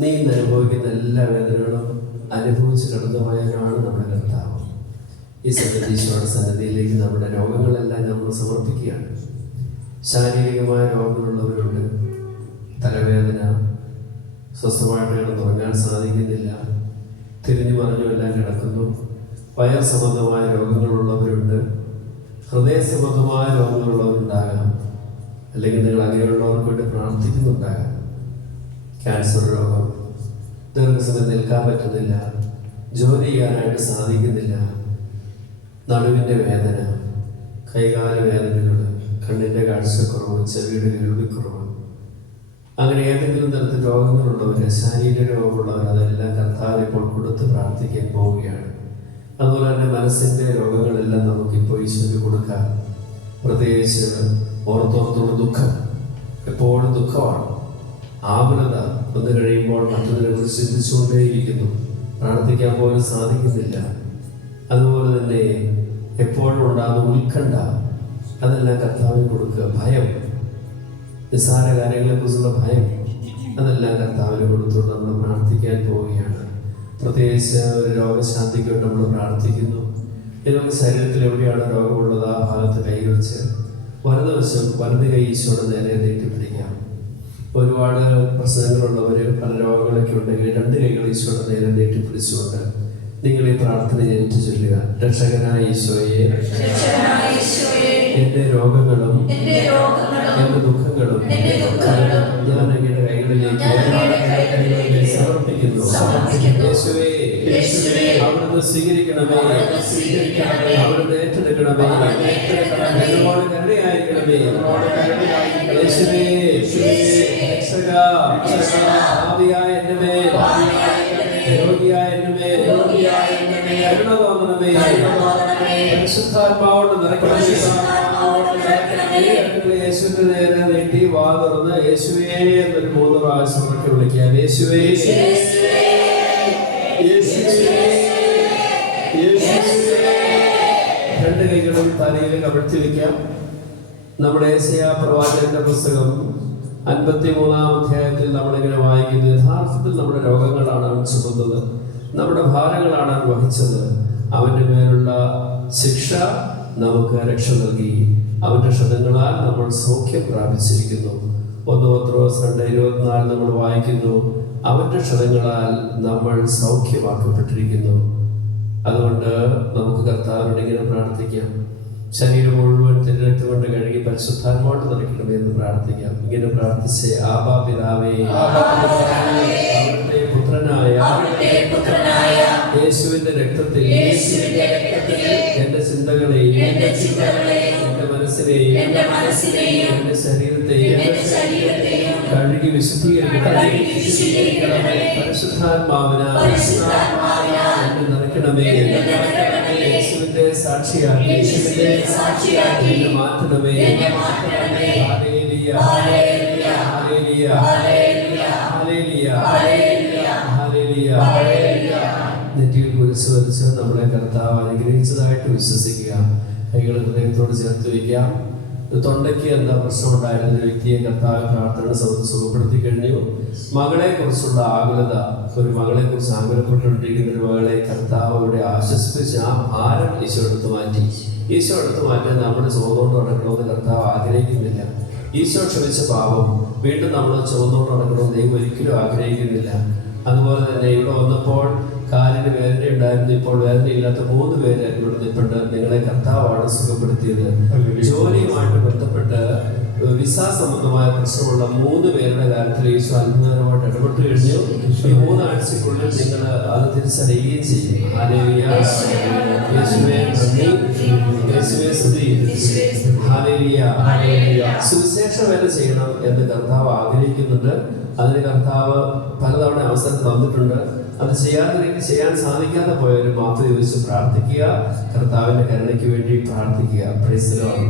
നീ ഇന്ന് അനുഭവിക്കുന്ന എല്ലാ വേദനകളും അനുഭവിച്ച് കടന്നുപോയവനാണ് നമ്മുടെ കർത്താവ്. ഈ സന്നിധീശ്വരുടെ സന്നിധിയിലേക്ക് നമ്മുടെ രോഗങ്ങളെല്ലാം നമ്മൾ സമർപ്പിക്കുകയാണ്. ശാരീരികമായ രോഗങ്ങളുള്ളവരുണ്ട്. തലവേദന, സ്വസ്ഥമായിട്ട് കിടന്നുറങ്ങാൻ സാധിക്കുന്നില്ല, തിരിഞ്ഞു മറിഞ്ഞുമെല്ലാം കിടക്കുന്നു. വയർ സംബന്ധമായ രോഗങ്ങളുള്ളവരുണ്ട്. ഹൃദയ സംബന്ധമായ രോഗങ്ങളുള്ളവരുണ്ടാകാം. അല്ലെങ്കിൽ നിങ്ങൾ അങ്ങനെയുള്ളവർക്ക് വേണ്ടി പ്രാർത്ഥിക്കുന്നുണ്ടാകാം. ക്യാൻസർ രോഗം, ദീർഘസമയം നിൽക്കാൻ പറ്റുന്നില്ല, ജോലി ചെയ്യാനായിട്ട് സാധിക്കുന്നില്ല, നടുവിൻ്റെ വേദന, കൈകാല വേദനകൾ, കണ്ണിൻ്റെ കാഴ്ചക്കുറവ്, ചെവിയുടെ കേൾവിക്കുറവ്, അങ്ങനെ ഏതെങ്കിലും തരത്തിൽ രോഗങ്ങളുള്ളവർ, ശാരീരിക രോഗമുള്ളവർ, അതെല്ലാം കർത്താവ് ഇപ്പോൾ കൊടുത്ത് പ്രാർത്ഥിക്കാൻ പോവുകയാണ്. അതുപോലെ തന്നെ മനസ്സിൻ്റെ രോഗങ്ങളെല്ലാം നമുക്കിപ്പോൾ ഈശോയ്ക്ക് കൊടുക്കാം. പ്രത്യേകിച്ച് ഓർത്തോർത്തുള്ള ദുഃഖം, എപ്പോഴും ദുഃഖമാണ്. ആകുലത വന്നു കഴിയുമ്പോൾ മറ്റൊന്നിനെ കുറിച്ച് ചിന്തിച്ചുകൊണ്ടേയിരിക്കുന്നു, പ്രാർത്ഥിക്കാൻ പോലും സാധിക്കുന്നില്ല. അതുപോലെ തന്നെ എപ്പോഴും ഉണ്ടാകുന്ന ഉത്കണ്ഠ, അതെല്ലാം കർത്താവിന് കൊടുക്കുക. ഭയം, നിസ്സാര കാര്യങ്ങളെക്കുറിച്ചുള്ള ഭയം, അതെല്ലാം കർത്താവിന് കൊടുത്തുകൊണ്ട് നമ്മൾ പ്രാർത്ഥിക്കാൻ പോവുകയാണ്. പ്രത്യേകിച്ച് ഒരു രോഗശാന്തിക്ക് വേണ്ടി നമ്മൾ പ്രാർത്ഥിക്കുന്നു. നമുക്ക് ശരീരത്തിൽ എവിടെയാണ് രോഗമുള്ളത് ആ ഭാഗത്ത് കൈവച്ച് വലതുവശം വലത് കൈ ഈശോയുടെ നേരെ നീട്ടിപ്പിടിക്കാം. ഒരുപാട് പ്രശ്നങ്ങളുള്ളവർ, പല രോഗങ്ങളൊക്കെ ഉണ്ടെങ്കിൽ രണ്ട് കൈകൾ ഈശോയുടെ നേരെ നീട്ടിപ്പിടിച്ചുകൊണ്ട് നിങ്ങൾ ഈ പ്രാർത്ഥന ഏറ്റു ചൊല്ലുക. രക്ഷകനായ ഈശോയെ, എന്റെ രോഗങ്ങളും എന്റെ ദുഃഖങ്ങളും ഞാൻ അങ്ങയുടെ കൈകളിലേക്ക് സമർപ്പിക്കുന്നു. യേശുവേ, അവിടുന്ന് സ്വീകരിക്കണമേ, അവിടുന്ന് ഏറ്റെടുക്കണമേ, എന്നോട് കരുണയായിരിക്കണമേ. യേശുവേ, രക്ഷക, ഭാവിയായ എന്റെ മേൽ, രോഗിയായ എന്റെ മേൽ കരുണ തോന്നണമേ. പരിശുദ്ധാത്മാവോട് നിറയ്ക്കണമേ. യേശുവിന്റെ നേരെ നീട്ടി വാ തുറന്ന് യേശുവേ എന്നൊരു 3 പ്രാവശ്യം ഉറക്കെ വിളിക്കാം. യേശുവേ, രണ്ട് കൈകളും തലയിൽ കവിഴ്ത്തി വയ്ക്കാം. നമ്മുടെ യേശയ്യാ പ്രവാചകന്റെ പുസ്തകം 53-ാം അധ്യായത്തിൽ നമ്മളിങ്ങനെ വായിക്കുന്നത്, യഥാർത്ഥത്തിൽ നമ്മുടെ രോഗങ്ങളാണ് അവൻ ചുമന്നത്, നമ്മുടെ ഭാരങ്ങളാണ് അവൻ വഹിച്ചത്. അവന്റെ മേലുള്ള ശിക്ഷ നമുക്ക് രക്ഷ നൽകി, അവന്റെ ക്ഷതങ്ങളാൽ നമ്മൾ സൗഖ്യം പ്രാപിച്ചിരിക്കുന്നു. 1 പത്രോസ് 2:24 നമ്മൾ വായിക്കുന്നു, അവന്റെ ക്ഷതങ്ങളാൽ നമ്മൾ സൗഖ്യമാക്കപ്പെട്ടിരിക്കുന്നു. അതുകൊണ്ട് നമുക്ക് കർത്താവിനോട് ഇങ്ങനെ പ്രാർത്ഥിക്കാം. ശരീരം മുഴുവൻ തിരഞ്ഞെടുത്ത് കൊണ്ട് കഴുകി പരിശുദ്ധാത്മാവോട് നിറയ്ക്കണമേ എന്ന് പ്രാർത്ഥിക്കാം. ഇങ്ങനെ പ്രാർത്ഥിച്ച്, ആബാ പിതാവേ, അവിടുത്തെ പുത്രനായ യേശുവിന്റെ രക്തത്തിൽ എന്റെ ചിന്തകളെയും എന്റെ മനസ്സിനെയും എന്റെ ശരീരത്തെയും കഴുകി വിശുദ്ധീകരിക്കണമേ. പരിശുദ്ധാത്മാവിനാൽ എന്നെ നിറയ്ക്കണമേ. യേശുവിന്റെ സാക്ഷിയാക്കി എന്നെ മാറ്റണമേ. ഹല്ലേലൂയ, ഹല്ലേലൂയ, ഹല്ലേലൂയ, ഹല്ലേലൂയ. നെറ്റിയിൽ കുരിശ് വരച്ച് നമ്മളെ കർത്താവ് അനുഗ്രഹിച്ചതായിട്ട് വിശ്വസിക്കുക. കൈകൾ ഹൃദയത്തോട് ചേർത്ത് വയ്ക്കാം. തൊണ്ടയ്ക്ക് എന്താ പ്രശ്നം ഉണ്ടായിരുന്ന ഒരു വ്യക്തിയെ കർത്താവ് പ്രാർത്ഥന സുഖപ്പെടുത്തി കഴിഞ്ഞു. മകളെ കുറിച്ചുള്ള ആകുലത, ഒരു മകളെ കുറിച്ച് ആകുലപ്പെട്ടുകൊണ്ടിരിക്കുന്ന ഒരു മകളെ കർത്താവ് ഇവിടെ ആശ്വസിപ്പിച്ച് ആ ഭാരം ഈശോ എടുത്തു മാറ്റി. ഈശോ എടുത്തു മാറ്റാൻ നമ്മുടെ ചുമന്നുകൊണ്ട് നടക്കണമെന്ന് കർത്താവ് ആഗ്രഹിക്കുന്നില്ല. ഈശോ ക്ഷമിച്ച പാപം വീണ്ടും നമ്മൾ ചുമന്നുകൊണ്ട് നടക്കണമെന്ന് ദൈവം ഒരിക്കലും ആഗ്രഹിക്കുന്നില്ല. അതുപോലെ തന്നെ ഇവിടെ വന്നപ്പോൾ കാലിന് വേദന ഉണ്ടായിരുന്നു, ഇപ്പോൾ വേദനയില്ലാത്ത 3 പേര് ഇവിടെ നിൽപ്പുണ്ട്. നിങ്ങളെ കർത്താവാണ് സുഖപ്പെടുത്തിയത്. ജോലിയുമായിട്ട് ബന്ധപ്പെട്ട് വിസ സംബന്ധമായ പ്രശ്നമുള്ള 3 പേരുടെ കാര്യത്തിൽ ഈശോ അത്ഭുതകരമായിട്ട് ഇടപെട്ട് കഴിഞ്ഞു. ഈ 3 ആഴ്ചക്കുള്ളിൽ നിങ്ങൾ അത് തിരിച്ചറിയുകയും ചെയ്യും. ഹല്ലേലൂയ, യേശുവേ നന്ദി, യേശുവേ സ്തുതി, ഹല്ലേലൂയ. സുവിശേഷ വേല ചെയ്യണം എന്ന് കർത്താവ് ആഗ്രഹിക്കുന്നുണ്ട്. അതിന് കർത്താവ് പലതവണ അവസരം തന്നിട്ടുണ്ട്. അത് ചെയ്യാൻ സാധിക്കാതെ പോയവരും മാത്രം ചോദിച്ച് പ്രാർത്ഥിക്കുക. കർത്താവിന്റെ കരുണയ്ക്ക് വേണ്ടി പ്രാർത്ഥിക്കുക. Praise the Lord.